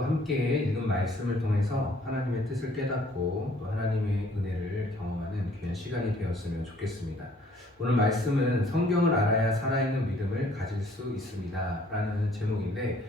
오늘도 함께 읽은 말씀을 통해서 하나님의 뜻을 깨닫고 또 하나님의 은혜를 경험하는 귀한 시간이 되었으면 좋겠습니다. 오늘 말씀은 성경을 알아야 살아있는 믿음을 가질 수 있습니다 라는 제목인데,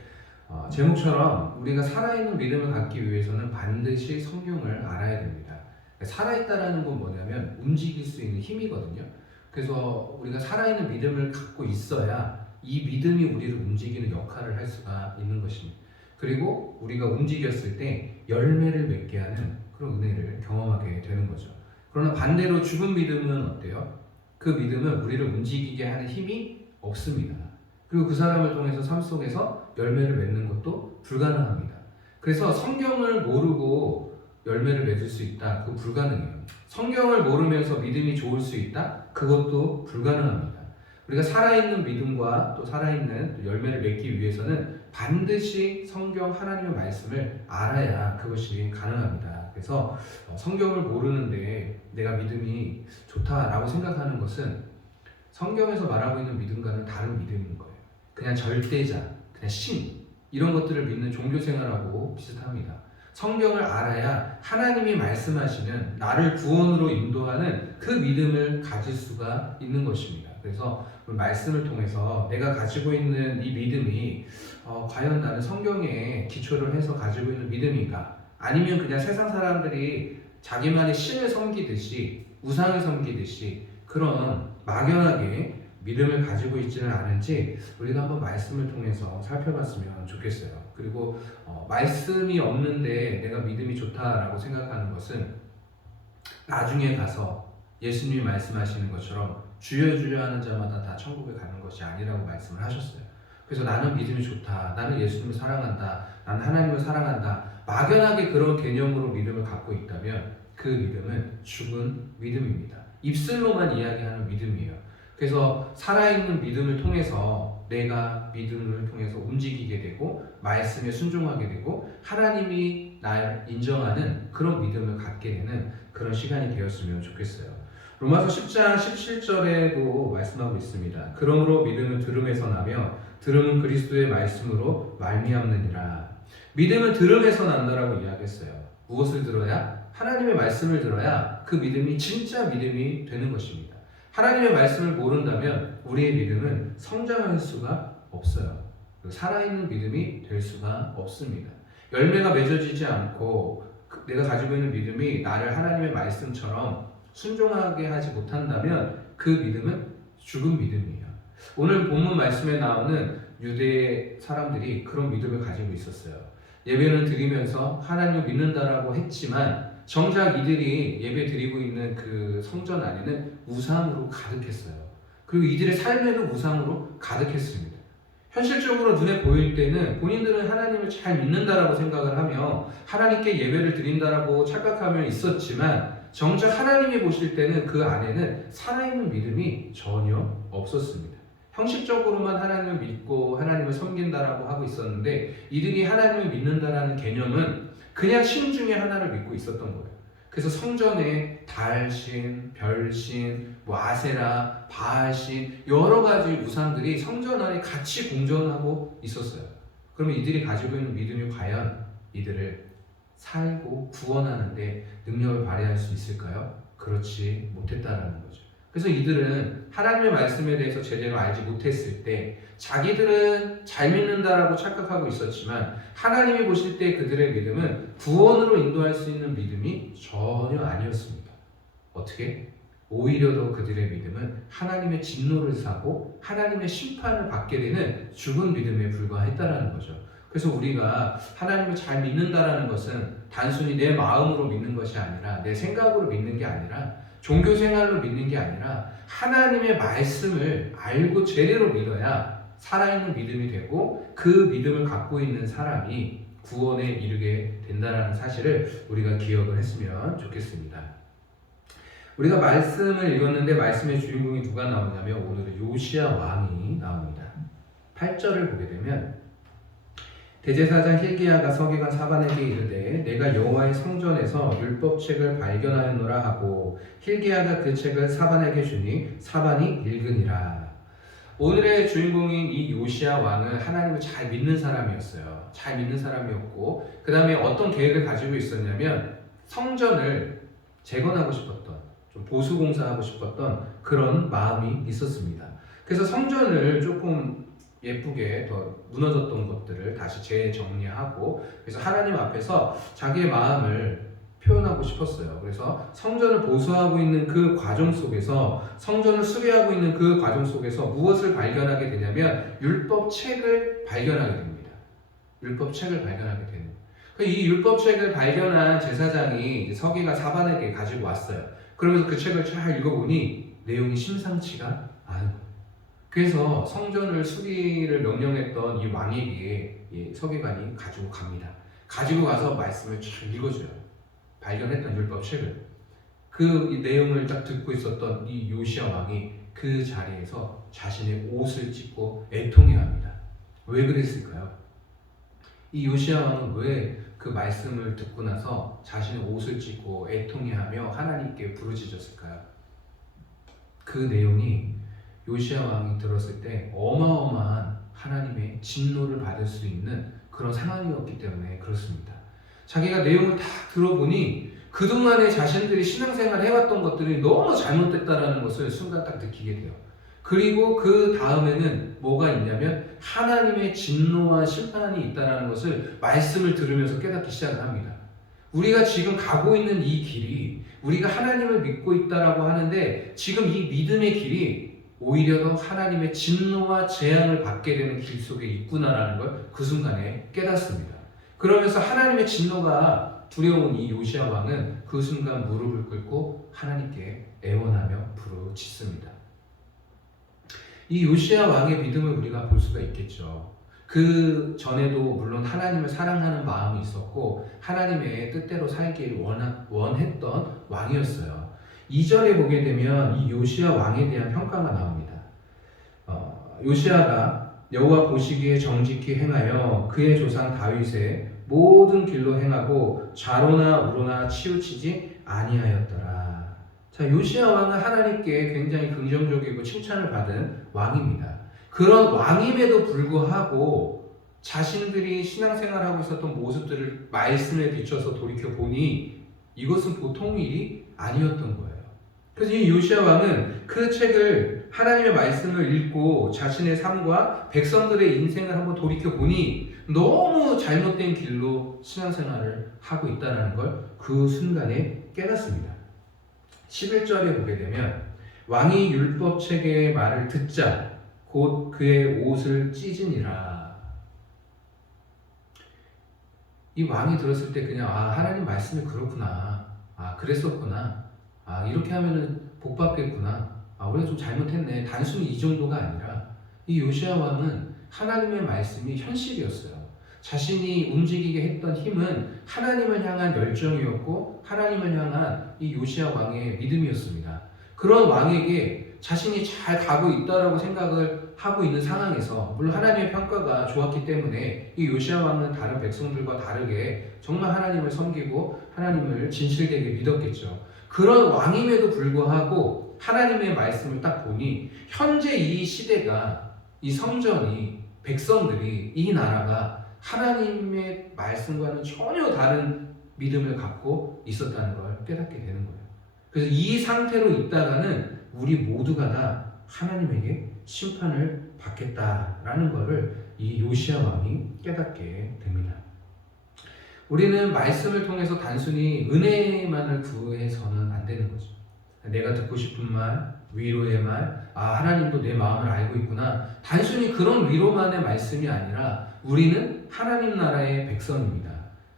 제목처럼 우리가 살아있는 믿음을 갖기 위해서는 반드시 성경을 알아야 됩니다. 살아있다라는 건 뭐냐면 움직일 수 있는 힘이거든요. 그래서 우리가 살아있는 믿음을 갖고 있어야 이 믿음이 우리를 움직이는 역할을 할 수가 있는 것입니다. 그리고 우리가 움직였을 때 열매를 맺게 하는 그런 은혜를 경험하게 되는 거죠. 그러나 반대로 죽은 믿음은 어때요? 그 믿음은 우리를 움직이게 하는 힘이 없습니다. 그리고 그 사람을 통해서 삶 속에서 열매를 맺는 것도 불가능합니다. 그래서 성경을 모르고 열매를 맺을 수 있다? 그거 불가능해요. 성경을 모르면서 믿음이 좋을 수 있다? 그것도 불가능합니다. 우리가 살아있는 믿음과 또 살아있는 열매를 맺기 위해서는 반드시 성경 하나님의 말씀을 알아야 그것이 가능합니다. 그래서 성경을 모르는데 내가 믿음이 좋다라고 생각하는 것은 성경에서 말하고 있는 믿음과는 다른 믿음인 거예요. 그냥 절대자, 그냥 신 이런 것들을 믿는 종교생활하고 비슷합니다. 성경을 알아야 하나님이 말씀하시는 나를 구원으로 인도하는 그 믿음을 가질 수가 있는 것입니다. 그래서 말씀을 통해서 내가 가지고 있는 이 믿음이 과연 나는 성경에 기초를 해서 가지고 있는 믿음인가? 아니면 그냥 세상 사람들이 자기만의 신을 섬기듯이 우상을 섬기듯이 그런 막연하게 믿음을 가지고 있지는 않은지 우리가 한번 말씀을 통해서 살펴봤으면 좋겠어요. 그리고 말씀이 없는데 내가 믿음이 좋다라고 생각하는 것은 나중에 가서 예수님이 말씀하시는 것처럼 주여 주여 하는 자마다 다 천국에 가는 것이 아니라고 말씀을 하셨어요. 그래서 나는 믿음이 좋다, 나는 예수님을 사랑한다, 나는 하나님을 사랑한다, 막연하게 그런 개념으로 믿음을 갖고 있다면 그 믿음은 죽은 믿음입니다. 입술로만 이야기하는 믿음이에요. 그래서 살아있는 믿음을 통해서 내가 믿음을 통해서 움직이게 되고 말씀에 순종하게 되고 하나님이 날 인정하는 그런 믿음을 갖게 되는 그런 시간이 되었으면 좋겠어요. 로마서 10장 17절에도 말씀하고 있습니다. 그러므로 믿음은 들음에서 나며 들음은 그리스도의 말씀으로 말미암느니라. 믿음은 들음에서 난다라고 이야기했어요. 무엇을 들어야? 하나님의 말씀을 들어야 그 믿음이 진짜 믿음이 되는 것입니다. 하나님의 말씀을 모른다면 우리의 믿음은 성장할 수가 없어요. 살아있는 믿음이 될 수가 없습니다. 열매가 맺어지지 않고 내가 가지고 있는 믿음이 나를 하나님의 말씀처럼 순종하게 하지 못한다면 그 믿음은 죽은 믿음이에요. 오늘 본문 말씀에 나오는 유대 사람들이 그런 믿음을 가지고 있었어요. 예배를 드리면서 하나님을 믿는다라고 했지만 정작 이들이 예배 드리고 있는 그 성전 안에는 우상으로 가득했어요. 그리고 이들의 삶에도 우상으로 가득했습니다. 현실적으로 눈에 보일 때는 본인들은 하나님을 잘 믿는다라고 생각을 하며 하나님께 예배를 드린다라고 착각하며 있었지만 정작 하나님이 보실 때는 그 안에는 살아있는 믿음이 전혀 없었습니다. 형식적으로만 하나님을 믿고 하나님을 섬긴다라고 하고 있었는데 이들이 하나님을 믿는다라는 개념은 그냥 신 중에 하나를 믿고 있었던 거예요. 그래서 성전에 달신, 별신, 아세라, 바알신 여러 가지 우상들이 성전 안에 같이 공존하고 있었어요. 그러면 이들이 가지고 있는 믿음이 과연 이들을 살고 구원하는데 능력을 발휘할 수 있을까요? 그렇지 못했다라는 거죠. 그래서 이들은 하나님의 말씀에 대해서 제대로 알지 못했을 때 자기들은 잘 믿는다라고 착각하고 있었지만 하나님이 보실 때 그들의 믿음은 구원으로 인도할 수 있는 믿음이 전혀 아니었습니다. 어떻게? 오히려 더 그들의 믿음은 하나님의 진노를 사고 하나님의 심판을 받게 되는 죽은 믿음에 불과했다라는 거죠. 그래서 우리가 하나님을 잘 믿는다라는 것은 단순히 내 마음으로 믿는 것이 아니라 내 생각으로 믿는 게 아니라 종교 생활로 믿는 게 아니라 하나님의 말씀을 알고 제대로 믿어야 살아있는 믿음이 되고 그 믿음을 갖고 있는 사람이 구원에 이르게 된다는 사실을 우리가 기억을 했으면 좋겠습니다. 우리가 말씀을 읽었는데 말씀의 주인공이 누가 나오냐면 오늘은 요시야 왕이 나옵니다. 8절을 보게 되면 대제사장 hil기야가 서기관 사반에게 이르되 내가 여호와의 성전에서 율법책을 발견하였노라 하고 hil기야가 그 책을 사반에게 주니 사반이 읽으니라. 오늘의 주인공인 이 요시야 왕은 하나님을 잘 믿는 사람이었어요. 잘 믿는 사람이었고, 그 다음에 어떤 계획을 가지고 있었냐면 성전을 재건하고 싶었던, 좀 보수 공사하고 싶었던 그런 마음이 있었습니다. 그래서 성전을 조금 예쁘게 더 무너졌던 것들을 다시 재정리하고, 그래서 하나님 앞에서 자기의 마음을 표현하고 싶었어요. 그래서 성전을 보수하고 있는 그 과정 속에서, 성전을 수리하고 있는 그 과정 속에서 무엇을 발견하게 되냐면 율법책을 발견하게 됩니다. 율법책을 발견하게 되는. 이 율법책을 발견한 제사장이 서기가 사반에게 가지고 왔어요. 그러면서 그 책을 잘 읽어보니 내용이 심상치가 않은 거예요. 그래서 성전을 수리를 명령했던 이 왕에게 이 서기관이 가지고 갑니다. 가지고 가서 말씀을 잘 읽어줘요. 발견했던 율법책을. 그 내용을 딱 듣고 있었던 이 요시야 왕이 그 자리에서 자신의 옷을 찢고 애통해합니다. 왜 그랬을까요? 이 요시야 왕은 왜 그 말씀을 듣고 나서 자신의 옷을 찢고 애통해하며 하나님께 부르짖었을까요? 그 내용이 요시야 왕이 들었을 때 어마어마한 하나님의 진노를 받을 수 있는 그런 상황이었기 때문에 그렇습니다. 자기가 내용을 다 들어보니 그동안에 자신들이 신앙생활 해왔던 것들이 너무 잘못됐다는 것을 순간 딱 느끼게 돼요. 그리고 그 다음에는 뭐가 있냐면 하나님의 진노와 심판이 있다는 것을 말씀을 들으면서 깨닫기 시작을 합니다. 우리가 지금 가고 있는 이 길이, 우리가 하나님을 믿고 있다라고 하는데 지금 이 믿음의 길이 오히려 더 하나님의 진노와 재앙을 받게 되는 길 속에 있구나라는 걸 그 순간에 깨닫습니다. 그러면서 하나님의 진노가 두려운 이 요시야 왕은 그 순간 무릎을 꿇고 하나님께 애원하며 부르짖습니다. 이 요시야 왕의 믿음을 우리가 볼 수가 있겠죠. 그 전에도 물론 하나님을 사랑하는 마음이 있었고 하나님의 뜻대로 살기를 원했던 왕이었어요. 2절에 보게 되면 이 요시야 왕에 대한 평가가 나옵니다. 요시야가 여호와 보시기에 정직히 행하여 그의 조상 다윗의 모든 길로 행하고 좌로나 우로나 치우치지 아니하였더라. 자, 요시야 왕은 하나님께 굉장히 긍정적이고 칭찬을 받은 왕입니다. 그런 왕임에도 불구하고 자신들이 신앙생활하고 있었던 모습들을 말씀에 비춰서 돌이켜보니 이것은 보통 일이 아니었던 거예요. 그래서 이 요시야 왕은 그 책을 하나님의 말씀을 읽고 자신의 삶과 백성들의 인생을 한번 돌이켜보니 너무 잘못된 길로 신앙생활을 하고 있다는 걸 그 순간에 깨닫습니다. 11절에 보게 되면 왕이 율법책의 말을 듣자 곧 그의 옷을 찢으니라. 이 왕이 들었을 때 그냥 하나님 말씀이 그렇구나, 그랬었구나, 이렇게 하면은 복 받겠구나, 우리가 좀 잘못했네, 단순히 이 정도가 아니라 이 요시야 왕은 하나님의 말씀이 현실이었어요. 자신이 움직이게 했던 힘은 하나님을 향한 열정이었고 하나님을 향한 이 요시야 왕의 믿음이었습니다. 그런 왕에게 자신이 잘 가고 있다라고 생각을 하고 있는 상황에서 물론 하나님의 평가가 좋았기 때문에 이 요시야 왕은 다른 백성들과 다르게 정말 하나님을 섬기고 하나님을 진실되게 믿었겠죠. 그런 왕임에도 불구하고 하나님의 말씀을 딱 보니 현재 이 시대가, 이 성전이, 백성들이, 이 나라가 하나님의 말씀과는 전혀 다른 믿음을 갖고 있었다는 걸 깨닫게 되는 거예요. 그래서 이 상태로 있다가는 우리 모두가 다 하나님에게 심판을 받겠다라는 것을 이 요시야 왕이 깨닫게 됩니다. 우리는 말씀을 통해서 단순히 은혜만을 구해서는 안 되는 거죠. 내가 듣고 싶은 말, 위로의 말, 하나님도 내 마음을 알고 있구나. 단순히 그런 위로만의 말씀이 아니라 우리는 하나님 나라의 백성입니다.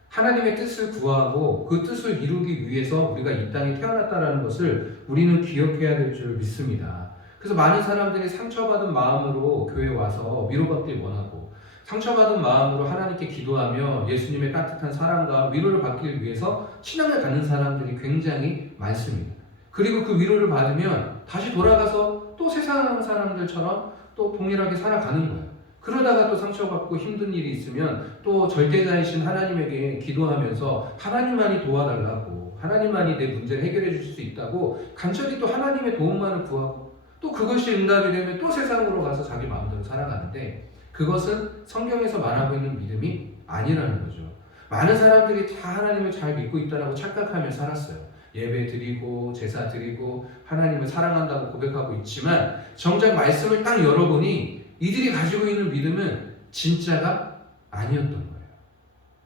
하나님의 뜻을 구하고 그 뜻을 이루기 위해서 우리가 이 땅에 태어났다는 것을 우리는 기억해야 될 줄 믿습니다. 그래서 많은 사람들이 상처받은 마음으로 교회에 와서 위로받길 원하고 상처받은 마음으로 하나님께 기도하며 예수님의 따뜻한 사랑과 위로를 받기 위해서 신앙을 갖는 사람들이 굉장히 많습니다. 그리고 그 위로를 받으면 다시 돌아가서 또 세상 사람들처럼 또 동일하게 살아가는 거예요. 그러다가 또 상처받고 힘든 일이 있으면 또 절대자이신 하나님에게 기도하면서 하나님만이 도와달라고, 하나님만이 내 문제를 해결해 주실 수 있다고 간절히 또 하나님의 도움만을 구하고 또 그것이 응답이 되면 또 세상으로 가서 자기 마음대로 살아가는데 그것은 성경에서 말하고 있는 믿음이 아니라는 거죠. 많은 사람들이 다 하나님을 잘 믿고 있다라고 착각하며 살았어요. 예배 드리고 제사 드리고 하나님을 사랑한다고 고백하고 있지만 정작 말씀을 딱 열어보니 이들이 가지고 있는 믿음은 진짜가 아니었던 거예요.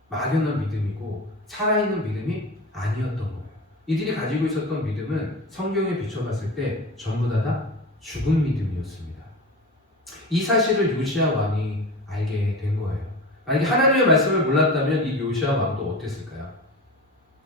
막연한 믿음이고 살아있는 믿음이 아니었던 거예요. 이들이 가지고 있었던 믿음은 성경에 비춰봤을 때 전부 다 죽은 믿음이었습니다. 이 사실을 요시야 왕이 알게 된 거예요. 만약에 하나님의 말씀을 몰랐다면 이 요시야 왕도 어땠을까요?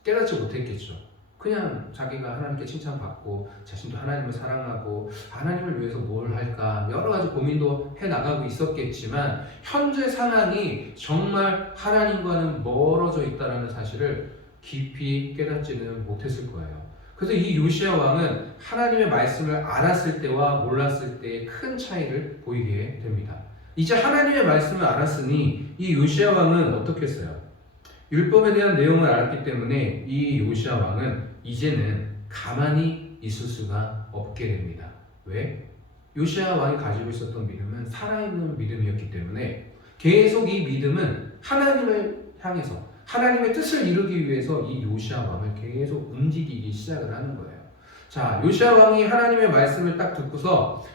깨닫지 못했겠죠. 그냥 자기가 하나님께 칭찬받고 자신도 하나님을 사랑하고 하나님을 위해서 뭘 할까 여러 가지 고민도 해나가고 있었겠지만 현재 상황이 정말 하나님과는 멀어져 있다는 사실을 깊이 깨닫지는 못했을 거예요. 그래서 이 요시야 왕은 하나님의 말씀을 알았을 때와 몰랐을 때의 큰 차이를 보이게 됩니다. 이제 하나님의 말씀을 알았으니 이 요시야 왕은 어떻게 했어요? 율법에 대한 내용을 알았기 때문에 이 요시야 왕은 이제는 가만히 있을 수가 없게 됩니다. 왜? 요시야 왕이 가지고 있었던 믿음은 살아있는 믿음이었기 때문에 계속 이 믿음은 하나님을 향해서 하나님의 뜻을 이루기 위해서 이 요시야 왕을 계속 움직이기 시작을 하는 거예요. 자, 요시야 왕이 하나님의 말씀을 딱 듣고서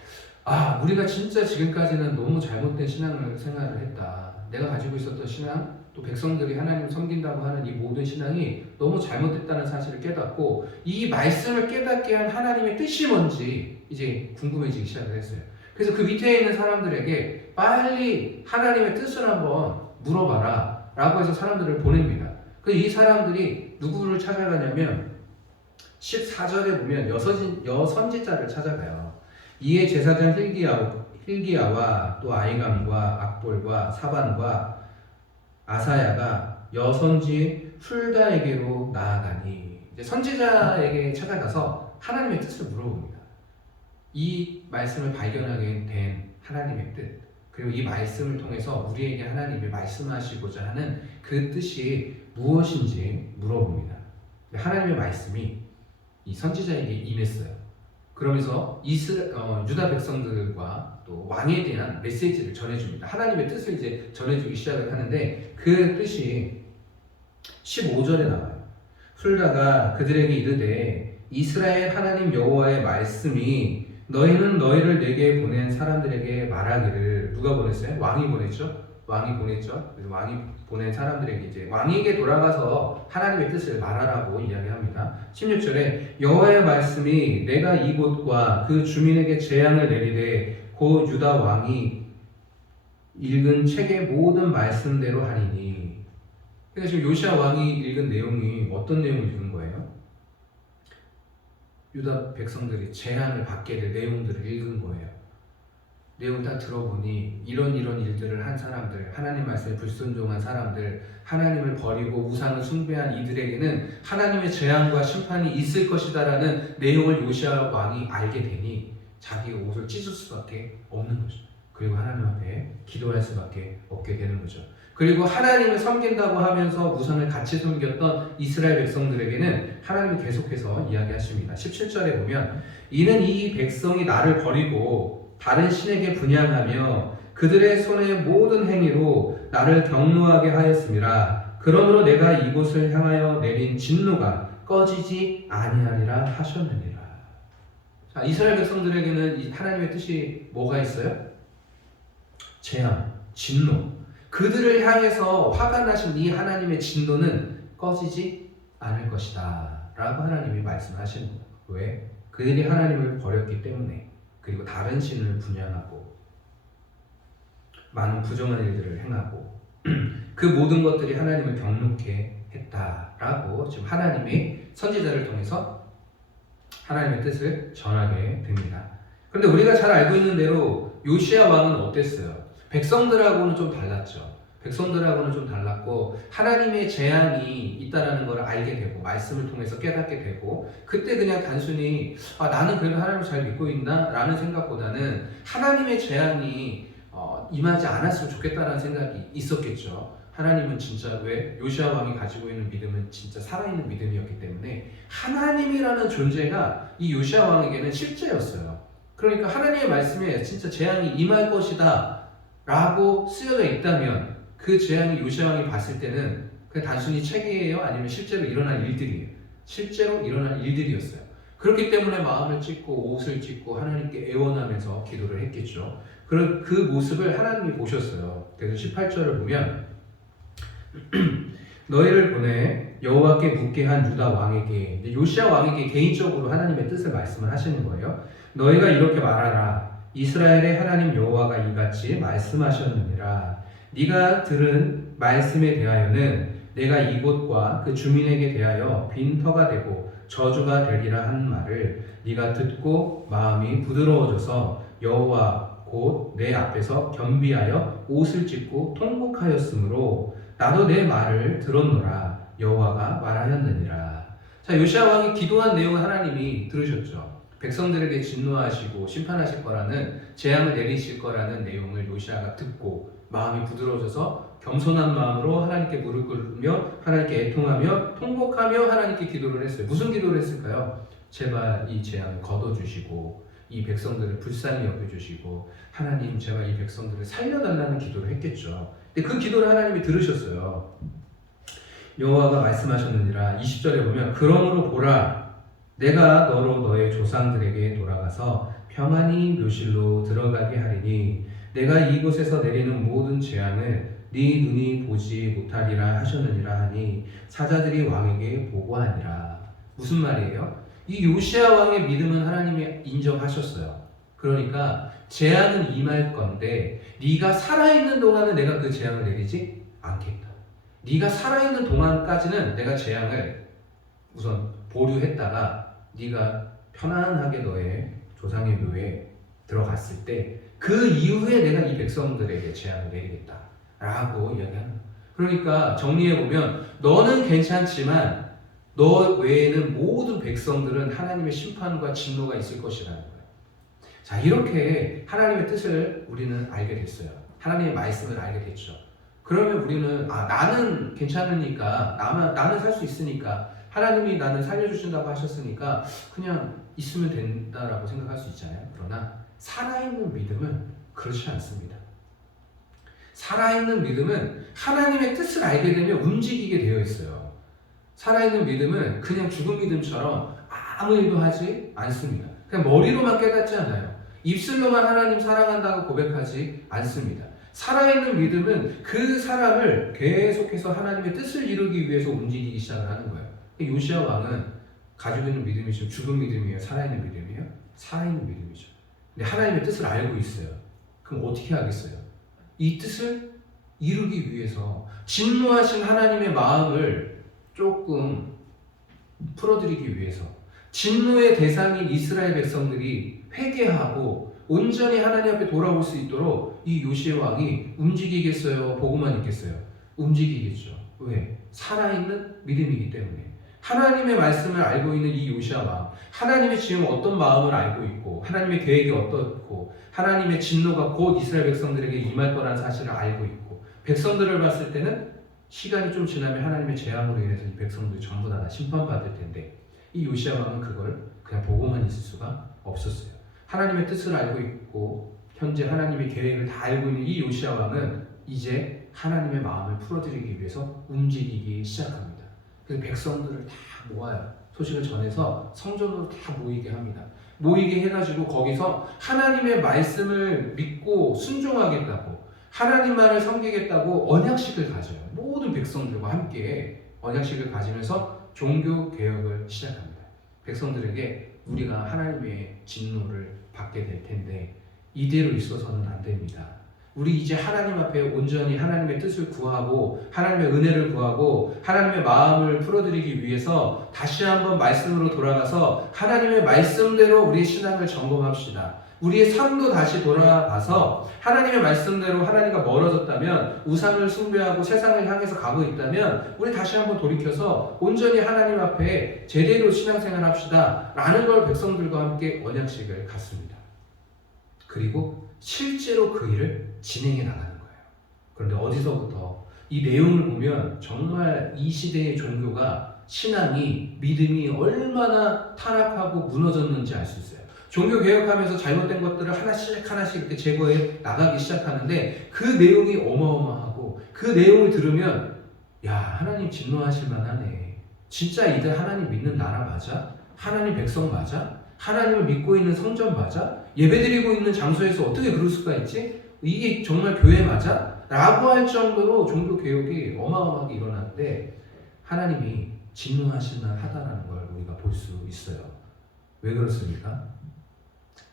우리가 진짜 지금까지는 너무 잘못된 신앙생활을 했다. 내가 가지고 있었던 신앙, 또 백성들이 하나님을 섬긴다고 하는 이 모든 신앙이 너무 잘못됐다는 사실을 깨닫고 이 말씀을 깨닫게 한 하나님의 뜻이 뭔지 이제 궁금해지기 시작을 했어요. 그래서 그 밑에 있는 사람들에게 빨리 하나님의 뜻을 한번 물어봐라 라고 해서 사람들을 보냅니다. 그래서 이 사람들이 누구를 찾아가냐면 14절에 보면 여선지자를 찾아가요. 이에 제사장 hil기야와 또 아이감과 악볼과 사반과 아사야가 여선지 훌다에게로 나아가니 이제 선지자에게 찾아가서 하나님의 뜻을 물어봅니다. 이 말씀을 발견하게 된 하나님의 뜻, 그리고 이 말씀을 통해서 우리에게 하나님이 말씀하시고자 하는 그 뜻이 무엇인지 물어봅니다. 하나님의 말씀이 이 선지자에게 임했어요. 그러면서 유다 백성들과 또 왕에 대한 메시지를 전해줍니다. 하나님의 뜻을 이제 전해주기 시작을 하는데 그 뜻이 15절에 나와요. 훌다가 그들에게 이르되 이스라엘 하나님 여호와의 말씀이 너희는 너희를 내게 보낸 사람들에게 말하기를. 누가 보냈어요? 왕이 보냈죠. 왕이 보냈죠. 그래서 왕이 보낸 사람들에게 이제 왕에게 돌아가서 하나님의 뜻을 말하라고 이야기합니다. 16절에 여호와의 말씀이 내가 이곳과 그 주민에게 재앙을 내리되 곧 유다 왕이 읽은 책의 모든 말씀대로 하리니. 그러니까 지금 요시야 왕이 읽은 내용이 어떤 내용을 읽은 거예요? 유다 백성들이 재앙을 받게 될 내용들을 읽은 거예요. 내용을 딱 들어보니 이런 일들을 한 사람들, 하나님 말씀에 불순종한 사람들, 하나님을 버리고 우상을 숭배한 이들에게는 하나님의 재앙과 심판이 있을 것이다라는 내용을 요시야 왕이 알게 되니 자기의 옷을 찢을 수밖에 없는 거죠. 그리고 하나님 앞에 기도할 수밖에 없게 되는 거죠. 그리고 하나님을 섬긴다고 하면서 우상을 같이 섬겼던 이스라엘 백성들에게는 하나님이 계속해서 이야기하십니다. 17절에 보면 이는 이 백성이 나를 버리고 다른 신에게 분향하며 그들의 손의 모든 행위로 나를 경노하게 하였음이라. 그러므로 내가 이곳을 향하여 내린 진노가 꺼지지 아니하리라 하셨느니라. 자, 이스라엘 백성들에게는 이 하나님의 뜻이 뭐가 있어요? 재앙, 진노. 그들을 향해서 화가 나신 이 하나님의 진노는 꺼지지 않을 것이다 라고 하나님이 말씀하시는 거예요. 왜? 그들이 하나님을 버렸기 때문에, 그리고 다른 신을 분향하고 많은 부정한 일들을 행하고 그 모든 것들이 하나님을 경노케 했다라고 지금 하나님의 선지자를 통해서 하나님의 뜻을 전하게 됩니다. 그런데 우리가 잘 알고 있는 대로 요시야 왕은 어땠어요? 백성들하고는 좀 달랐죠. 백성들하고는 좀 달랐고 하나님의 재앙이 있다라는 걸 알게 되고 말씀을 통해서 깨닫게 되고 그때 그냥 단순히 나는 그래도 하나님을 잘 믿고 있나? 라는 생각보다는 하나님의 재앙이 임하지 않았으면 좋겠다라는 생각이 있었겠죠. 하나님은 진짜 왜? 요시야 왕이 가지고 있는 믿음은 진짜 살아있는 믿음이었기 때문에 하나님이라는 존재가 이 요시야 왕에게는 실제였어요. 그러니까 하나님의 말씀에 진짜 재앙이 임할 것이다 라고 쓰여져 있다면 그 재앙이 요시야 왕이 봤을 때는 그냥 단순히 책이에요? 아니면 실제로 일어난 일들이에요? 실제로 일어난 일들이었어요. 그렇기 때문에 마음을 찢고 옷을 찢고 하나님께 애원하면서 기도를 했겠죠. 그 모습을 하나님이 보셨어요. 그래서 18절을 보면 너희를 보내 여호와께 묻게 한 유다 왕에게, 요시야 왕에게 개인적으로 하나님의 뜻을 말씀을 하시는 거예요. 너희가 이렇게 말하라. 이스라엘의 하나님 여호와가 이같이 말씀하셨느니라. 네가 들은 말씀에 대하여는 내가 이곳과 그 주민에게 대하여 빈터가 되고 저주가 되리라 한 말을 네가 듣고 마음이 부드러워져서 여호와 곧 내 앞에서 겸비하여 옷을 찢고 통곡하였으므로 나도 내 말을 들었노라. 여호와가 말하였느니라. 자, 요시야 왕이 기도한 내용을 하나님이 들으셨죠. 백성들에게 진노하시고 심판하실 거라는, 재앙을 내리실 거라는 내용을 요시야가 듣고 마음이 부드러워져서 겸손한 마음으로 하나님께 무릎 꿇으며 하나님께 애통하며 통곡하며 하나님께 기도를 했어요. 무슨 기도를 했을까요? 제발 이 재앙을 걷어주시고 이 백성들을 불쌍히 여겨주시고 하나님 제발 이 백성들을 살려달라는 기도를 했겠죠. 근데 그 기도를 하나님이 들으셨어요. 여호와가 말씀하셨느니라. 20절에 보면 그러므로 보라 내가 너로 너의 조상들에게 돌아가서 평안히 묘실로 들어가게 하리니 내가 이곳에서 내리는 모든 재앙을 네 눈이 보지 못하리라 하셨느니라 하니 사자들이 왕에게 보고하니라. 무슨 말이에요? 이 요시야 왕의 믿음은 하나님이 인정하셨어요. 그러니까 재앙은 임할 건데 네가 살아있는 동안은 내가 그 재앙을 내리지 않겠다. 네가 살아있는 동안까지는 내가 재앙을 우선 보류했다가 네가 편안하게 너의 조상의 묘에 들어갔을 때 그 이후에 내가 이 백성들에게 재앙을 내리겠다 라고 이야기합니다. 그러니까 정리해보면 너는 괜찮지만 너 외에는 모든 백성들은 하나님의 심판과 진노가 있을 것이라는 거예요. 자, 이렇게 하나님의 뜻을 우리는 알게 됐어요. 하나님의 말씀을 알게 됐죠. 그러면 우리는 나는 괜찮으니까 나는 살 수 있으니까 하나님이 나는 살려주신다고 하셨으니까 그냥 있으면 된다라고 생각할 수 있잖아요. 그러나 살아있는 믿음은 그렇지 않습니다. 살아있는 믿음은 하나님의 뜻을 알게 되면 움직이게 되어 있어요. 살아있는 믿음은 그냥 죽은 믿음처럼 아무 일도 하지 않습니다. 그냥 머리로만 깨닫지 않아요. 입술로만 하나님 사랑한다고 고백하지 않습니다. 살아있는 믿음은 그 사람을 계속해서 하나님의 뜻을 이루기 위해서 움직이기 시작을 하는 거예요. 요시야 왕은 가지고 있는 믿음이 지금 죽은 믿음이에요? 살아있는 믿음이에요? 살아있는 믿음이죠. 근데 하나님의 뜻을 알고 있어요. 그럼 어떻게 하겠어요? 이 뜻을 이루기 위해서 진노하신 하나님의 마음을 조금 풀어드리기 위해서 진노의 대상인 이스라엘 백성들이 회개하고 온전히 하나님 앞에 돌아올 수 있도록 이 요시야 왕이 움직이겠어요? 보고만 있겠어요? 움직이겠죠. 왜? 살아있는 믿음이기 때문에. 하나님의 말씀을 알고 있는 이 요시야 왕, 하나님이 지금 어떤 마음을 알고 있고 하나님의 계획이 어떻고 하나님의 진노가 곧 이스라엘 백성들에게 임할 거라는 사실을 알고 있고 백성들을 봤을 때는 시간이 좀 지나면 하나님의 재앙으로 인해서 이 백성들이 전부 다 심판받을 텐데 이 요시야 왕은 그걸 그냥 보고만 있을 수가 없었어요. 하나님의 뜻을 알고 있고 현재 하나님의 계획을 다 알고 있는 이 요시야 왕은 이제 하나님의 마음을 풀어드리기 위해서 움직이기 시작합니다. 그래서 백성들을 다 모아요. 소식을 전해서 성전으로 다 모이게 합니다. 모이게 해가지고 거기서 하나님의 말씀을 믿고 순종하겠다고 하나님만을 섬기겠다고 언약식을 가져요. 모든 백성들과 함께 언약식을 가지면서 종교 개혁을 시작합니다. 백성들에게 우리가 하나님의 진노를 받게 될 텐데 이대로 있어서는 안 됩니다. 우리 이제 하나님 앞에 온전히 하나님의 뜻을 구하고 하나님의 은혜를 구하고 하나님의 마음을 풀어드리기 위해서 다시 한번 말씀으로 돌아가서 하나님의 말씀대로 우리의 신앙을 점검합시다. 우리의 삶도 다시 돌아가서 하나님의 말씀대로 하나님과 멀어졌다면 우상을 숭배하고 세상을 향해서 가고 있다면 우리 다시 한번 돌이켜서 온전히 하나님 앞에 제대로 신앙생활 합시다 라는 걸 백성들과 함께 언약식을 갖습니다. 그리고 실제로 그 일을 진행해 나가는 거예요. 그런데 어디서부터 이 내용을 보면 정말 이 시대의 종교가 신앙이 믿음이 얼마나 타락하고 무너졌는지 알 수 있어요. 종교 개혁하면서 잘못된 것들을 하나씩 하나씩 이렇게 제거해 나가기 시작하는데 그 내용이 어마어마하고 그 내용을 들으면 야, 하나님 진노하실 만하네. 진짜 이들 하나님 믿는 나라 맞아? 하나님 백성 맞아? 하나님을 믿고 있는 성전 맞아? 예배드리고 있는 장소에서 어떻게 그럴 수가 있지? 이게 정말 교회 맞아? 라고 할 정도로 종교 개혁이 어마어마하게 일어나는데 하나님이 진노하실 만하다라는 걸 우리가 볼 수 있어요. 왜 그렇습니까?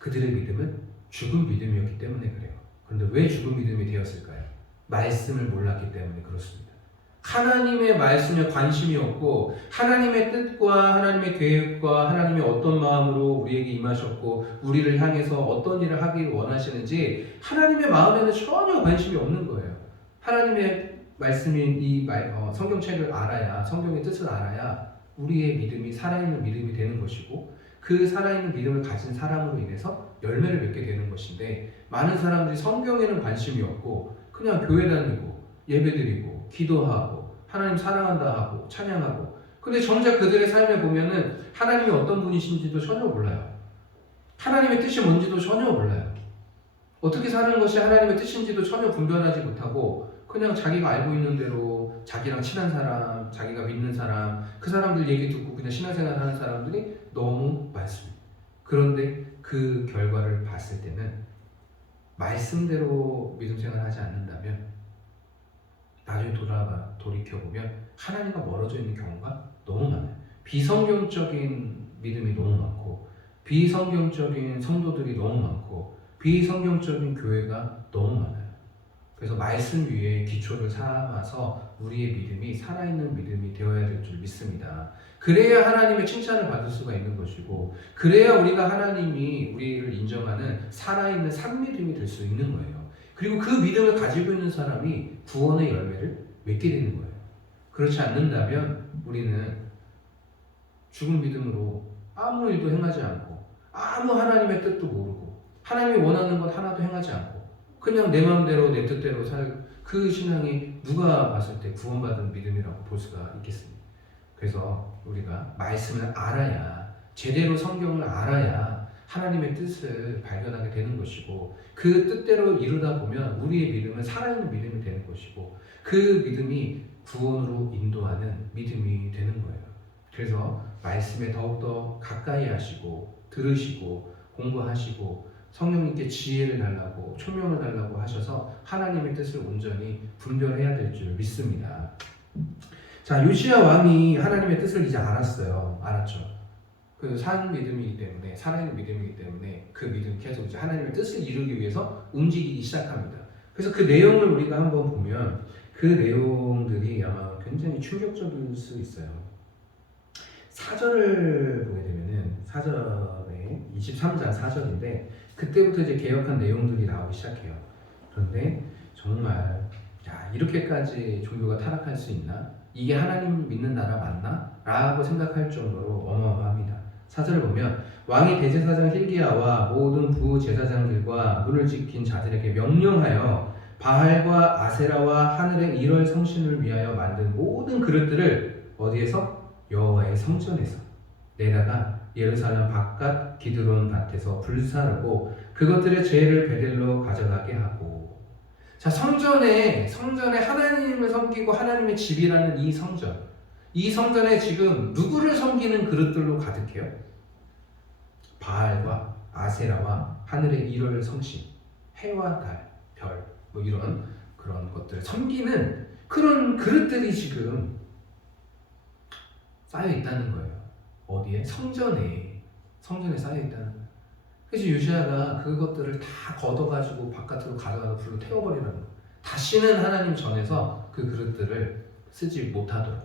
그들의 믿음은 죽은 믿음이었기 때문에 그래요. 그런데 왜 죽은 믿음이 되었을까요? 말씀을 몰랐기 때문에 그렇습니다. 하나님의 말씀에 관심이 없고 하나님의 뜻과 하나님의 계획과 하나님의 어떤 마음으로 우리에게 임하셨고 우리를 향해서 어떤 일을 하기를 원하시는지 하나님의 마음에는 전혀 관심이 없는 거예요. 하나님의 말씀인 이 성경책을 알아야, 성경의 뜻을 알아야 우리의 믿음이 살아있는 믿음이 되는 것이고 그 살아있는 믿음을 가진 사람으로 인해서 열매를 맺게 되는 것인데 많은 사람들이 성경에는 관심이 없고 그냥 교회 다니고 예배드리고 기도하고 하나님 사랑한다 하고 찬양하고 근데 정작 그들의 삶에 보면은 하나님이 어떤 분이신지도 전혀 몰라요. 하나님의 뜻이 뭔지도 전혀 몰라요. 어떻게 사는 것이 하나님의 뜻인지도 전혀 분별하지 못하고 그냥 자기가 알고 있는 대로 자기랑 친한 사람, 자기가 믿는 사람, 그 사람들 얘기 듣고 그냥 신앙생활 하는 사람들이 너무 많습니다. 그런데 그 결과를 봤을 때는 말씀대로 믿음생활을 하지 않는다면 나중에 돌이켜보면 하나님과 멀어져 있는 경우가 너무 많아요. 비성경적인 믿음이 너무 많고 비성경적인 성도들이 너무 많고 비성경적인 교회가 너무 많아요. 그래서 말씀 위에 기초를 삼아서 우리의 믿음이 살아있는 믿음이 되어야 될 줄 믿습니다. 그래야 하나님의 칭찬을 받을 수가 있는 것이고 그래야 우리가 하나님이 우리를 인정하는 살아있는 산믿음이 될 수 있는 거예요. 그리고 그 믿음을 가지고 있는 사람이 구원의 열매를 맺게 되는 거예요. 그렇지 않는다면 우리는 죽은 믿음으로 아무 일도 행하지 않고 아무 하나님의 뜻도 모르고 하나님이 원하는 것 하나도 행하지 않고 그냥 내 마음대로 내 뜻대로 살 그 신앙이 누가 봤을 때 구원받은 믿음이라고 볼 수가 있겠습니다. 그래서 우리가 말씀을 알아야 제대로 성경을 알아야 하나님의 뜻을 발견하게 되는 것이고 그 뜻대로 이루다 보면 우리의 믿음은 살아있는 믿음이 되는 것이고 그 믿음이 구원으로 인도하는 믿음이 되는 거예요. 그래서 말씀에 더욱더 가까이 하시고 들으시고 공부하시고 성령님께 지혜를 달라고 총명을 달라고 하셔서 하나님의 뜻을 온전히 분별해야 될 줄 믿습니다. 자, 요시야 왕이 하나님의 뜻을 이제 알았죠. 그 산 믿음이기 때문에 살아있는 믿음이기 때문에 그 믿음 계속 이제 하나님의 뜻을 이루기 위해서 움직이기 시작합니다. 그래서 그 내용을 우리가 한번 보면 그 내용들이 아마 굉장히 충격적일 수 있어요. 4절을 보게 되면은 4절에 23장 4절인데 그때부터 이제 개혁한 내용들이 나오기 시작해요. 그런데 정말 야, 이렇게까지 종교가 타락할 수 있나? 이게 하나님 믿는 나라 맞나? 라고 생각할 정도로 어마어마합니다. 4절을 보면 왕이 대제사장 hil기야와 모든 부제사장들과 문을 지킨 자들에게 명령하여 바알과 아세라와 하늘의 일월 성신을 위하여 만든 모든 그릇들을 어디에서? 여호와의 성전에서 내다가 예루살렘 바깥 기드론 밭에서 불사르고 그것들의 죄를 베델로 가져가게 하고. 자, 성전에 하나님을 섬기고 하나님의 집이라는 이 성전에 지금 누구를 섬기는 그릇들로 가득해요? 바알과 아세라와 하늘의 일월 성신, 해와 달, 별, 뭐 이런 그런 것들을 섬기는 그런 그릇들이 지금 쌓여 있다는 거예요. 어디에? 성전에 쌓여 있다는 거예요. 그래서 요시야가 그것들을 다 걷어가지고 바깥으로 가져가서 불로 태워버리라는 거예요. 다시는 하나님 전에서 그 그릇들을 쓰지 못하도록.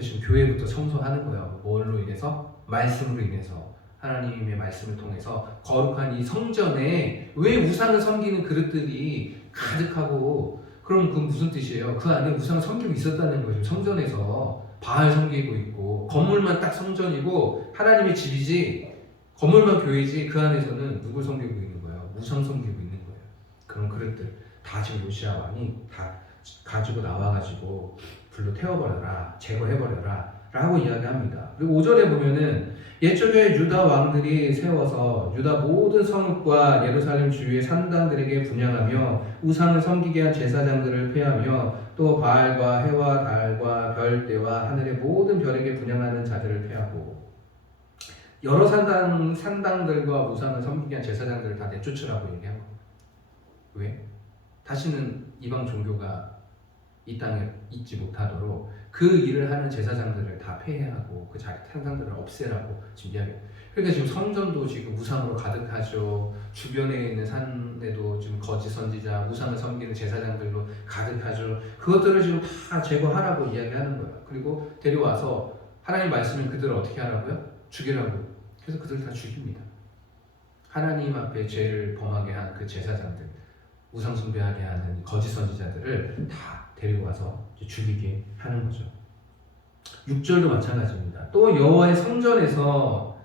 지금 교회부터 청소하는 거예요. 뭘로 인해서? 말씀으로 인해서. 하나님의 말씀을 통해서 거룩한 이 성전에 왜 우상을 섬기는 그릇들이 가득하고 그럼 그건 무슨 뜻이에요? 그 안에 우상을 섬기고 있었다는 거죠. 성전에서 바알 섬기고 있고 건물만 딱 성전이고 하나님의 집이지 건물만 교회지 그 안에서는 누굴 섬기고 있는 거예요? 우상 섬기고 있는 거예요. 그런 그릇들 다 지금 요시야 왕이 다 가지고 나와가지고 불로 태워버려라, 제거해버려라 라고 이야기합니다. 그리고 5절에 보면은 옛적에 유다 왕들이 세워서 유다 모든 성읍과 예루살렘 주위의 산당들에게 분향하며 우상을 섬기게 한 제사장들을 폐하며 또 바알과 해와 달과 별대와 하늘의 모든 별에게 분향하는 자들을 폐하고 여러 산당들과 우상을 섬기게 한 제사장들을 다 내쫓으라고 얘기한 겁니다. 왜? 다시는 이방 종교가 이 땅에 있지 못하도록 그 일을 하는 제사장들을 다 폐해하고 그 자기 산당들을 없애라고 지금 이야기해요. 그러니까 지금 성전도 지금 우상으로 가득하죠. 주변에 있는 산에도 지금 거짓 선지자, 우상을 섬기는 제사장들로 가득하죠. 그것들을 지금 다 제거하라고 이야기하는 거예요. 그리고 데려와서 하나님 말씀은 그들을 어떻게 하라고요? 죽이라고. 그래서 그들을 다 죽입니다. 하나님 앞에 죄를 범하게 한 그 제사장들, 우상 숭배하게 하는 거짓 선지자들을 다 데리고 와서 죽이게 하는 거죠. 6절도 마찬가지입니다. 또 여호와의 성전에서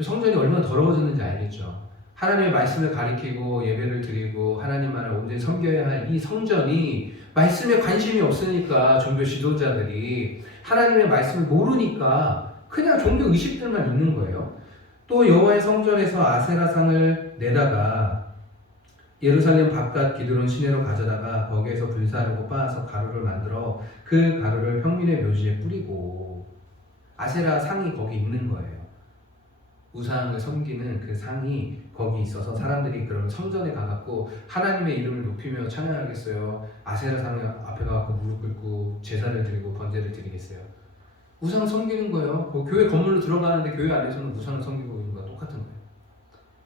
성전이 얼마나 더러워졌는지 알겠죠. 하나님의 말씀을 가리키고 예배를 드리고 하나님만을 온전히 섬겨야 할 이 성전이 말씀에 관심이 없으니까 종교 지도자들이 하나님의 말씀을 모르니까 그냥 종교 의식들만 있는 거예요. 또 여호와의 성전에서 아세라상을 내다가 예루살렘 바깥 기드론 시내로 가져다가 거기에서 불사르고 빻아서 가루를 만들어 그 가루를 평민의 묘지에 뿌리고 아세라 상이 거기 있는 거예요. 우상을 섬기는 그 상이 거기 있어서 사람들이 그런 성전에 가갖고 하나님의 이름을 높이며 찬양하겠어요? 아세라 상 앞에 가갖고 무릎 꿇고 제사를 드리고 번제를 드리겠어요? 우상 섬기는 거예요. 그 교회 건물로 들어가는데 교회 안에서는 우상을 섬기고 있는 거랑 똑같은 거예요.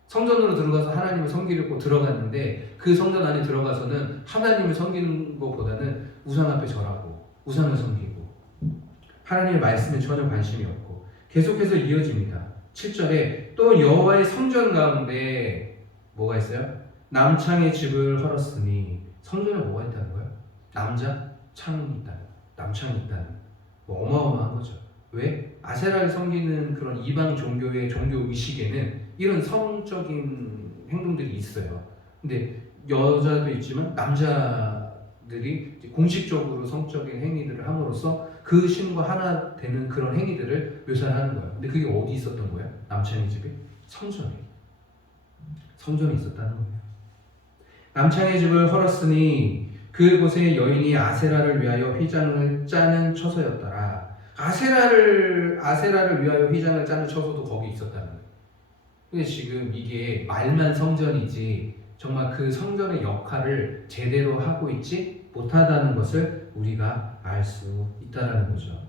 성전으로 들어가서 하나님을 섬기려고 들어갔는데 그 성전 안에 들어가서는 하나님을 섬기는 것보다는 우상 앞에 절하고 우상을 섬기고 하나님의 말씀에 전혀 관심이 없고 계속해서 이어집니다. 7절에 또 여호와의 성전 가운데 뭐가 있어요? 남창의 집을 헐었으니 성전에 뭐가 있다는 거예요? 남자? 창이 있다는 남창이 있다는 뭐 어마어마한 거죠. 왜? 아세라를 섬기는 그런 이방 종교의 종교 의식에는 이런 성적인 행동들이 있어요. 근데 여자도 있지만 남자들이 공식적으로 성적인 행위들을 함으로써 그 신과 하나 되는 그런 행위들을 묘사하는 거예요. 근데 그게 어디 있었던 거예요? 남창의 집에? 성전에. 성전에 있었다는 거예요. 남창의 집을 헐었으니 그곳에 여인이 아세라를 위하여 휘장을 짜는 처소였더라. 아세라를 위하여 휘장을 짜는 처소도 거기 있었다는 거예요. 근데 지금 이게 말만 성전이지 정말 그 성전의 역할을 제대로 하고 있지 못하다는 것을 우리가 알 수 있다는 거죠.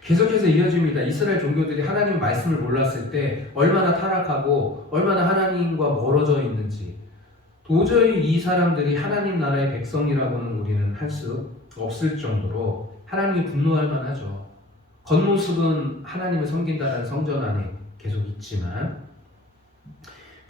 계속해서 이어집니다. 이스라엘 종교들이 하나님 말씀을 몰랐을 때 얼마나 타락하고 얼마나 하나님과 멀어져 있는지 도저히 이 사람들이 하나님 나라의 백성이라고는 우리는 할 수 없을 정도로 하나님이 분노할 만하죠. 겉모습은 하나님을 섬긴다는 성전 안에 계속 있지만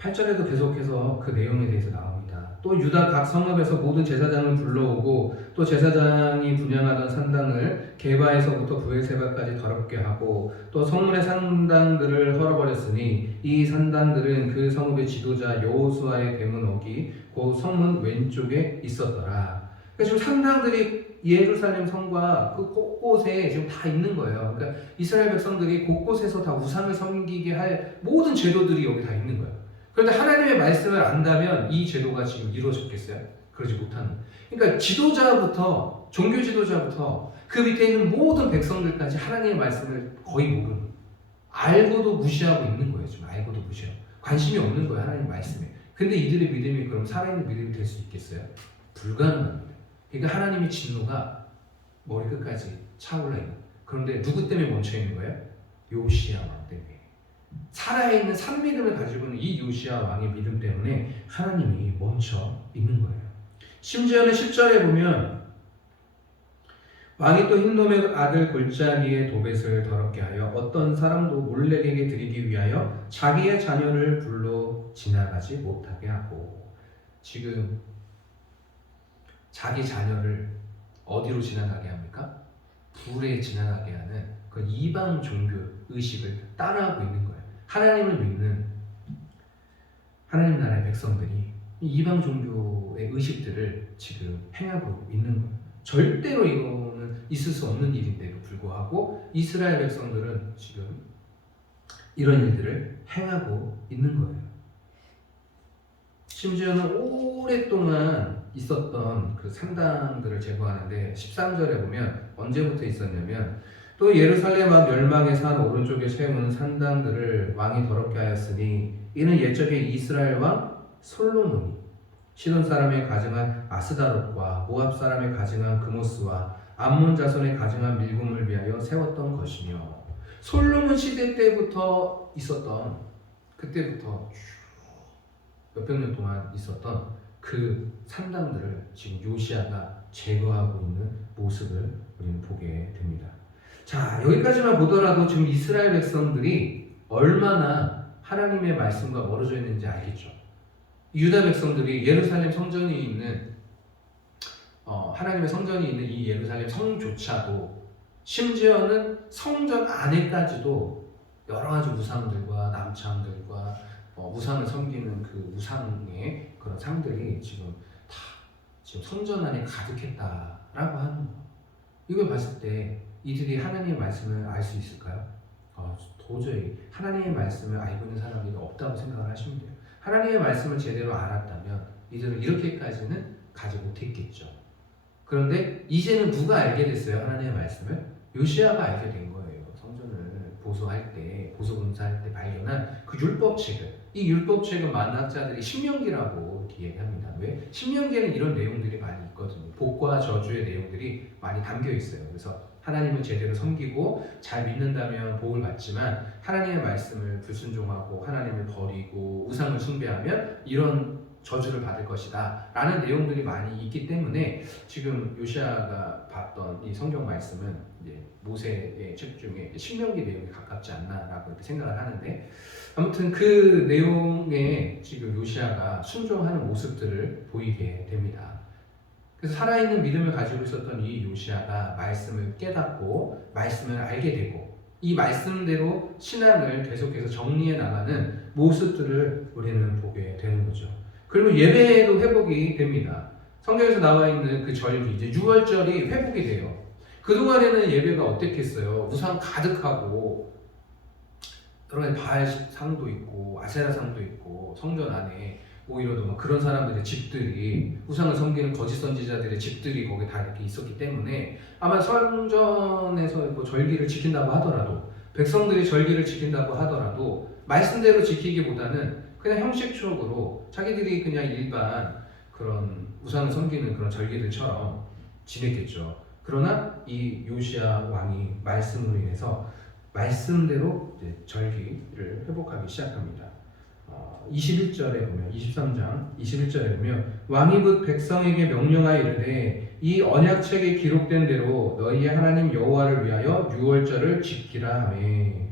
8절에도 계속해서 그 내용에 대해서 나옵니다. 또 유다 각 성읍에서 모든 제사장을 불러오고 또 제사장이 분향하던 산당을 게바에서부터 브엘세바까지 더럽게 하고 또 성문의 산당들을 헐어버렸으니 이 산당들은 그 성읍의 지도자 여호수아의 대문옥이 그 성문 왼쪽에 있었더라. 그러니까 지금 산당들이 예루살렘 성과 그 곳곳에 지금 다 있는 거예요. 그러니까 이스라엘 백성들이 곳곳에서 다 우상을 섬기게 할 모든 제도들이 여기 다 있는 거예요. 그런데 하나님의 말씀을 안다면 이 제도가 지금 이루어졌겠어요? 그러지 못하는. 그러니까 지도자부터 종교 지도자부터 그 밑에 있는 모든 백성들까지 하나님의 말씀을 거의 모르는, 알고도 무시하고 있는 거예요. 지금 알고도 무시하고 관심이 없는 거예요. 하나님 말씀에. 근데 이들의 믿음이 그럼 살아있는 믿음이 될 수 있겠어요? 불가능합니다. 그러니까 하나님의 진노가 머리끝까지 차올라 있는. 그런데 누구 때문에 멈춰 있는 거예요? 요시야 왕 때문에. 살아있는 산믿음을 가지고 있는 이 요시야 왕의 믿음 때문에 하나님이 멈춰 있는 거예요. 심지어는 10절에 보면 왕이 또 흰놈의 아들 골짜기의 도벳을 더럽게 하여 어떤 사람도 몰렉에게 드리기 위하여 자기의 자녀를 불로 지나가지 못하게 하고, 지금 자기 자녀를 어디로 지나가게 합니까? 불에 지나가게 하는 그 이방 종교 의식을 따라하고 있는 거예요. 하나님을 믿는 하나님 나라의 백성들이 이 이방 종교의 의식들을 지금 행하고 있는 거예요. 절대로 이거는 있을 수 없는 일인데도 불구하고 이스라엘 백성들은 지금 이런 일들을 행하고 있는 거예요. 심지어는 오랫동안 있었던 그 산당들을 제거하는데 13절에 보면 언제부터 있었냐면 또 예루살렘 앞 멸망의 산 오른쪽에 세우는 산당들을 왕이 더럽게 하였으니 이는 옛적에 이스라엘 왕 솔로몬이 시돈 사람의 가증한 아스다롯과 모압 사람의 가증한 그모스와 암몬 자손의 가증한 밀금을 위하여 세웠던 것이며 솔로몬 시대 때부터 있었던 그때부터 몇백 년 동안 있었던 그 산당들을 지금 요시아가 제거하고 있는 모습을 우리는 보게 됩니다. 자, 여기까지만 보더라도 지금 이스라엘 백성들이 얼마나 하나님의 말씀과 멀어져 있는지 알겠죠. 유다 백성들이 예루살렘 성전이 있는 하나님의 성전이 있는 이 예루살렘 성조차도 심지어는 성전 안에까지도 여러 가지 우상들과 남창들과 우상을 섬기는 그 우상의 그런 상들이 지금 다 지금 성전 안에 가득했다라고 하는 거. 이걸 봤을 때 이들이 하나님의 말씀을 알 수 있을까요? 도저히 하나님의 말씀을 알고 있는 사람이 없다고 생각을 하시면 돼요. 하나님의 말씀을 제대로 알았다면 이들은 이렇게까지는 가지 못했겠죠. 그런데 이제는 누가 알게 됐어요? 하나님의 말씀을? 요시아가 알게 된 거예요. 성전을 보수할 때, 보수공사할 때 발견한 그 율법책을. 이 율법책은 만학자들이 신명기라고 이렇게 얘기합니다. 왜? 신명기에는 이런 내용들이 많이 있거든요. 복과 저주의 내용들이 많이 담겨 있어요. 그래서 하나님을 제대로 섬기고 잘 믿는다면 복을 받지만 하나님의 말씀을 불순종하고 하나님을 버리고 우상을 숭배하면 이런 저주를 받을 것이다 라는 내용들이 많이 있기 때문에 지금 요시아가 봤던 이 성경 말씀은 이제 모세의 책 중에 신명기 내용에 가깝지 않나 라고 이렇게 생각을 하는데 아무튼 그 내용에 지금 요시아가 순종하는 모습들을 보이게 됩니다. 그래서 살아있는 믿음을 가지고 있었던 이 요시아가 말씀을 깨닫고 말씀을 알게 되고 이 말씀대로 신앙을 계속해서 정리해 나가는 모습들을 우리는 보게 되는 거죠. 그리고 예배도 회복이 됩니다. 성경에서 나와 있는 그 절기, 이제 6월절이 회복이 돼요. 그동안에는 예배가 어땠겠어요? 우상 가득하고 여러 가지 바알상도 있고 아세라상도 있고 성전 안에 오히려도 막 그런 사람들의 집들이 우상을 섬기는 거짓 선지자들의 집들이 거기 다 이렇게 있었기 때문에 아마 성전에서 뭐 절기를 지킨다고 하더라도 백성들이 절기를 지킨다고 하더라도 말씀대로 지키기보다는 그냥 형식적으로 자기들이 그냥 일반 그런 우상을 섬기는 그런 절기들처럼 지냈겠죠. 그러나 이 요시야 왕이 말씀으로 인해서 말씀대로 이제 절기를 회복하기 시작합니다. 21절에 보면 23장 21절에 보면 왕이 곧 백성에게 명령하여 이르되 이 언약책에 기록된 대로 너희의 하나님 여호와를 위하여 6월절을 지키라 하매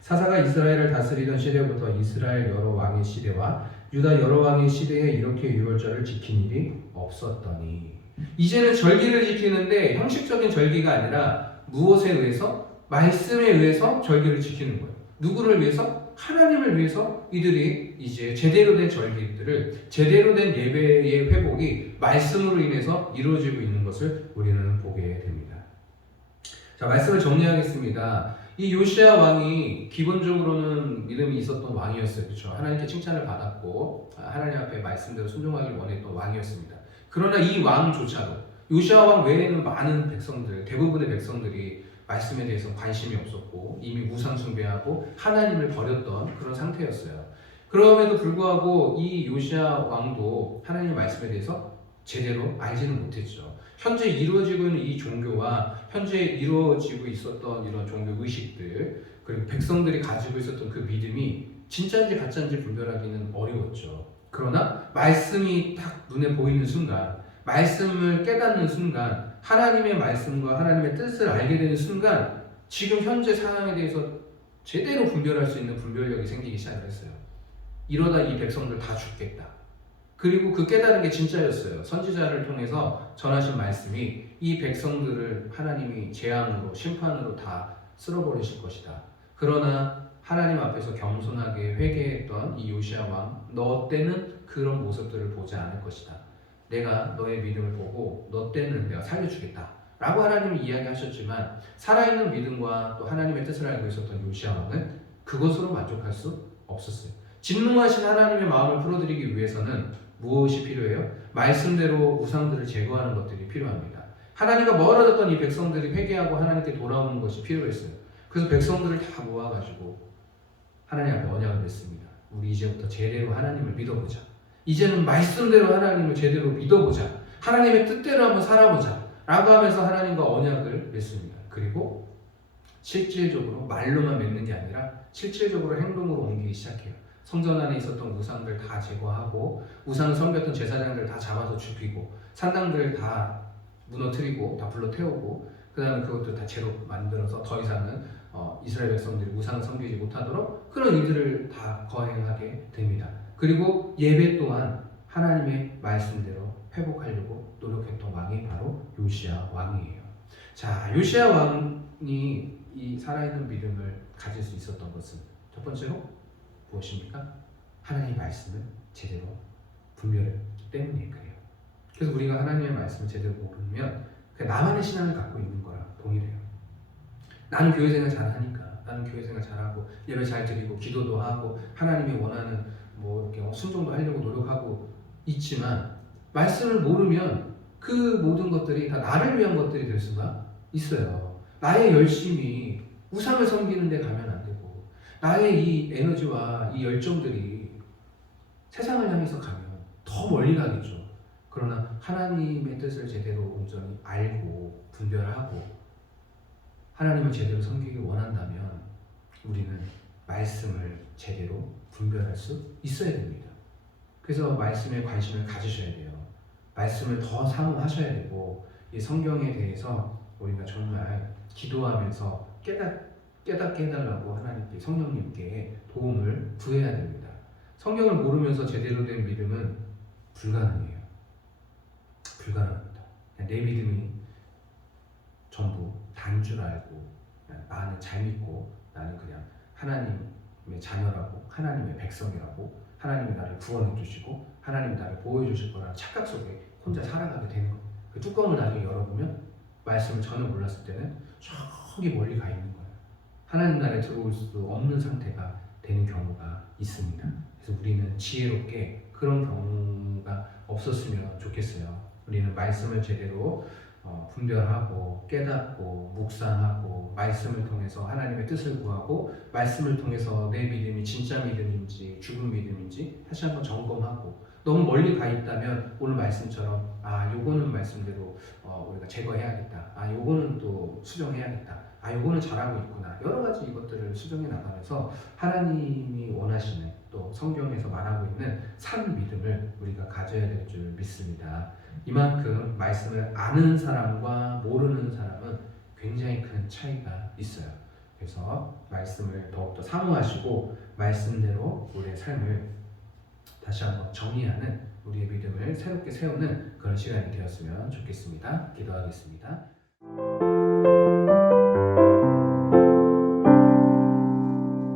사사가 이스라엘을 다스리던 시대부터 이스라엘 여러 왕의 시대와 유다 여러 왕의 시대에 이렇게 6월절을 지킨 일이 없었더니 이제는 절기를 지키는데 형식적인 절기가 아니라 무엇에 의해서? 말씀에 의해서 절기를 지키는 거예요. 누구를 위해서? 하나님을 위해서 이들이 이제 제대로 된 절기들을 제대로 된 예배의 회복이 말씀으로 인해서 이루어지고 있는 것을 우리는 보게 됩니다. 자, 말씀을 정리하겠습니다. 이 요시야 왕이 기본적으로는 믿음이 있었던 왕이었어요. 그렇죠? 하나님께 칭찬을 받았고 하나님 앞에 말씀대로 순종하길 원했던 왕이었습니다. 그러나 이 왕조차도 요시야 왕 외에는 많은 백성들, 대부분의 백성들이 말씀에 대해서 관심이 없었고 이미 우상 숭배하고 하나님을 버렸던 그런 상태였어요. 그럼에도 불구하고 이 요시야 왕도 하나님의 말씀에 대해서 제대로 알지는 못했죠. 현재 이루어지고 있는 이 종교와 현재 이루어지고 있었던 이런 종교 의식들 그리고 백성들이 가지고 있었던 그 믿음이 진짜인지 가짜인지 분별하기는 어려웠죠. 그러나 말씀이 딱 눈에 보이는 순간 말씀을 깨닫는 순간 하나님의 말씀과 하나님의 뜻을 알게 되는 순간 지금 현재 상황에 대해서 제대로 분별할 수 있는 분별력이 생기기 시작했어요. 이러다 이 백성들 다 죽겠다. 그리고 그 깨달은 게 진짜였어요. 선지자를 통해서 전하신 말씀이 이 백성들을 하나님이 재앙으로 심판으로 다 쓸어버리실 것이다. 그러나 하나님 앞에서 겸손하게 회개했던 이 요시야 왕, 너 때는 그런 모습들을 보지 않을 것이다. 내가 너의 믿음을 보고 너 때는 내가 살려주겠다 라고 하나님이 이야기하셨지만 살아있는 믿음과 또 하나님의 뜻을 알고 있었던 요시야 왕은 그것으로 만족할 수 없었어요. 진노하신 하나님의 마음을 풀어드리기 위해서는 무엇이 필요해요? 말씀대로 우상들을 제거하는 것들이 필요합니다. 하나님과 멀어졌던 이 백성들이 회개하고 하나님께 돌아오는 것이 필요했어요. 그래서 백성들을 다 모아가지고 하나님 앞에 언약을 맺습니다. 우리 이제부터 제대로 하나님을 믿어보자. 이제는 말씀대로 하나님을 제대로 믿어보자. 하나님의 뜻대로 한번 살아보자. 라고 하면서 하나님과 언약을 맺습니다. 그리고 실질적으로 말로만 맺는 게 아니라 실질적으로 행동으로 옮기기 시작해요. 성전 안에 있었던 우상들 다 제거하고 우상을 섬겼던 제사장들 다 잡아서 죽이고 산당들 다 무너뜨리고 다 불러 태우고 그 다음에 그것도 다 제로 만들어서 더 이상은 이스라엘 백성들이 우상을 섬기지 못하도록 그런 일들을 다 거행하게 됩니다. 그리고 예배 또한 하나님의 말씀대로 회복하려고 노력했던 왕이 바로 요시야 왕이에요. 자, 요시야 왕이 이 살아있는 믿음을 가질 수 있었던 것은 첫 번째로 무엇입니까? 하나님의 말씀을 제대로 분별했기 때문에 그래요. 그래서 우리가 하나님의 말씀을 제대로 모르면 나만의 신앙을 갖고 있는 거랑 동일해요. 나는 교회 생활 잘하니까, 나는 교회 생활 잘하고 예배 잘 드리고 기도도 하고 하나님이 원하는 뭐 이렇게 순종도 하려고 노력하고 있지만 말씀을 모르면 그 모든 것들이 다 나를 위한 것들이 될 수가 있어요. 나의 열심이 우상을 섬기는 데 가면 안 되고 나의 이 에너지와 이 열정들이 세상을 향해서 가면 더 멀리 가겠죠. 그러나 하나님의 뜻을 제대로 온전히 알고 분별하고 하나님을 제대로 섬기기 원한다면 우리는 말씀을 제대로 분별할 수 있어야 됩니다. 그래서 말씀에 관심을 가지셔야 돼요. 말씀을 더 사모하셔야 되고 이 성경에 대해서 우리가 정말 기도하면서 깨닫게 해달라고 하나님께 성령님께 도움을 구해야 됩니다. 성경을 모르면서 제대로 된 믿음은 불가능해요. 불가능합니다. 내 믿음이 전부 단 줄 알고 나는 잘 믿고 나는 그냥 하나님의 자녀라고 하나님의 백성이라고 하나님이 나를 구원해 주시고 하나님이 나를 보호해 주실 거라는 착각 속에 혼자 살아가게 되는 거예요. 그 뚜껑을 나중에 열어보면 말씀을 전혀 몰랐을 때는 저기 멀리 가 있는 거예요. 하나님 나라에 들어올 수 없는 상태가 되는 경우가 있습니다. 그래서 우리는 지혜롭게 그런 경우가 없었으면 좋겠어요. 우리는 말씀을 제대로 분별하고 깨닫고 묵상하고 말씀을 통해서 하나님의 뜻을 구하고 말씀을 통해서 내 믿음이 진짜 믿음인지 죽은 믿음인지 다시 한번 점검하고 너무 멀리 가 있다면 오늘 말씀처럼 요거는 말씀대로 우리가 제거해야겠다. 요거는 또 수정해야겠다. 요거는 잘하고 있구나. 여러 가지 이것들을 수정해 나가면서 하나님이 원하시는 또 성경에서 말하고 있는 산 믿음을 우리가 가져야 될 줄 믿습니다. 이만큼 말씀을 아는 사람과 모르는 사람은 굉장히 큰 차이가 있어요. 그래서 말씀을 더욱더 사모하시고 말씀대로 우리의 삶을 다시 한번 정리하는 우리의 믿음을 새롭게 세우는 그런 시간이 되었으면 좋겠습니다. 기도하겠습니다.